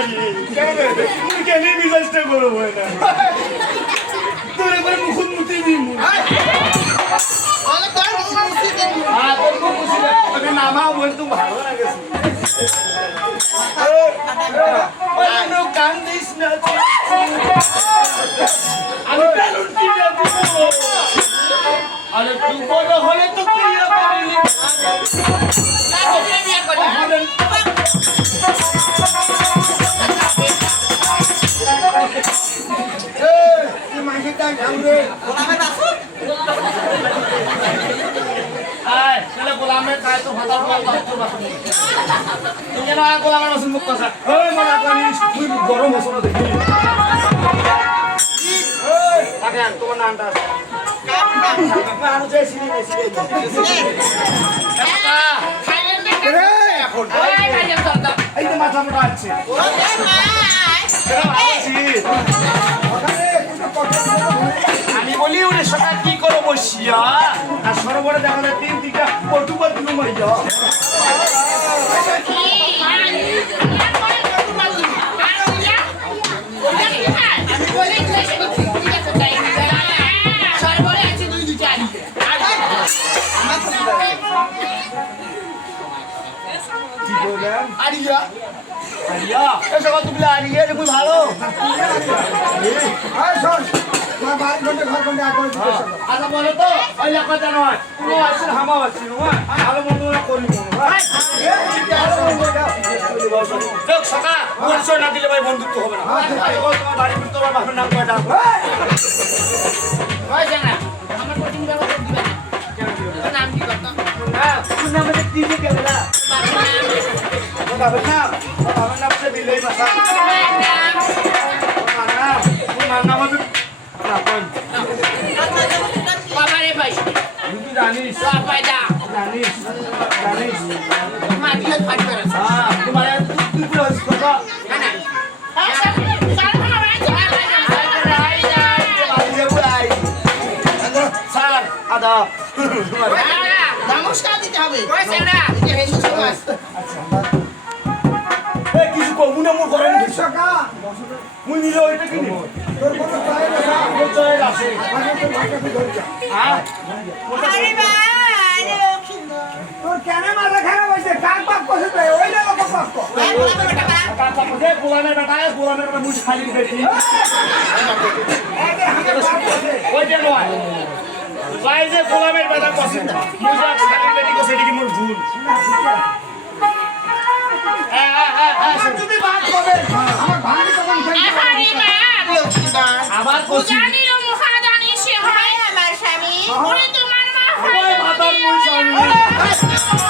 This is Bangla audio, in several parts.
তুই কেন মিজাজটা গরম হয় না তোর এবার মুখুন মুখি দেন নামা বল তুই ভালো দিস না আমি বেলুন কিনে দিব আরে তুই বড় হলে তো তুই গরম হস না দেখি। তোমার নামটা মাথা মোটা আছে। বলি, ওরে সকাল কি করো বসিয়া? আর সরোবরে দেখা যায় তিন টিকা পটুবার দিল মাইয়া। আরিয়া? আরিয়া? এ সকাল তুমি আরিয়া মুই ভালো। আচ্ছা বলো তো ওই কথা নয় কোনো আছে হামা নয় ভালো মন্দ না করি সকা পরিচয় না দিলে ভাই বন্ধুত্ব হবে না। আরে বল তোমার বাড়ি তোমার বাপের নাম কয়টা? নাম কি করতো হ্যাঁ। তোর নাম হচ্ছে হচ্ছে বিলই তোর নাম? নাম হচ্ছে বাবারে তুই জানিস? পয়দা জানিস? জানিস? মাটিয়ে ফাট করে হ্যাঁ তোমার তুই পুরো কথা স্যার আদাব নমস্কার দিতে হবে। কিছু কমু না মোর ঘরে মুই নিলে ওইটা কিনি। আসে হ্যাঁ তোর কেন মাথা খারাপ ওই বেটা মুই খালি খেয়েছি ওইটা নয় ভাই যে গোলামের বেটা কষি মুই খালি বেটি কষে এদিকে মোর আবার কষি হয়। মাতার মুই স্বামী।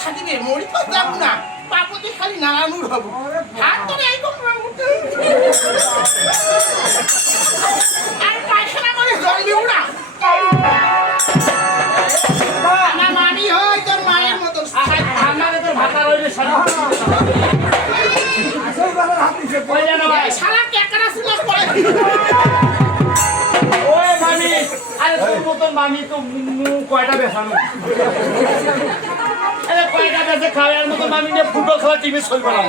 থাকি রে মরি তো যাব না। পাপতে খালি নারানুর হব। হাত ধরে একদম আর পায়খানা করে জলবি উড়া আমার মামি হয় তোর মায়ের মতো। ঠান্ডাতে তোর ভাতা রইলে সারা ক্যাকড়া মামি আরে তোর মতন মামি তো কয়টা বেসানো পয়সা কাছে খাওয়ার মতো আমি ফুটবল খেলা টিমে চলবে না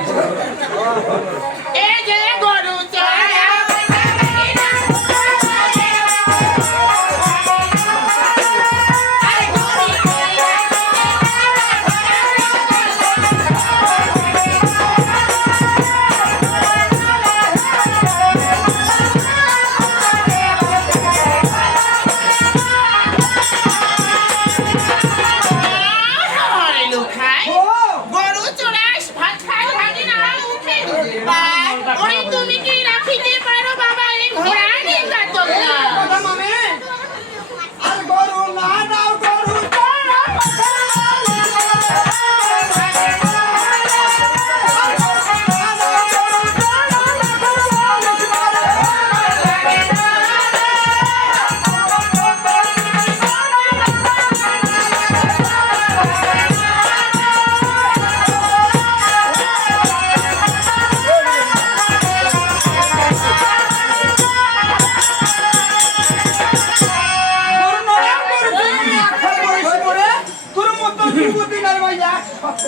এই যে গরু চড়া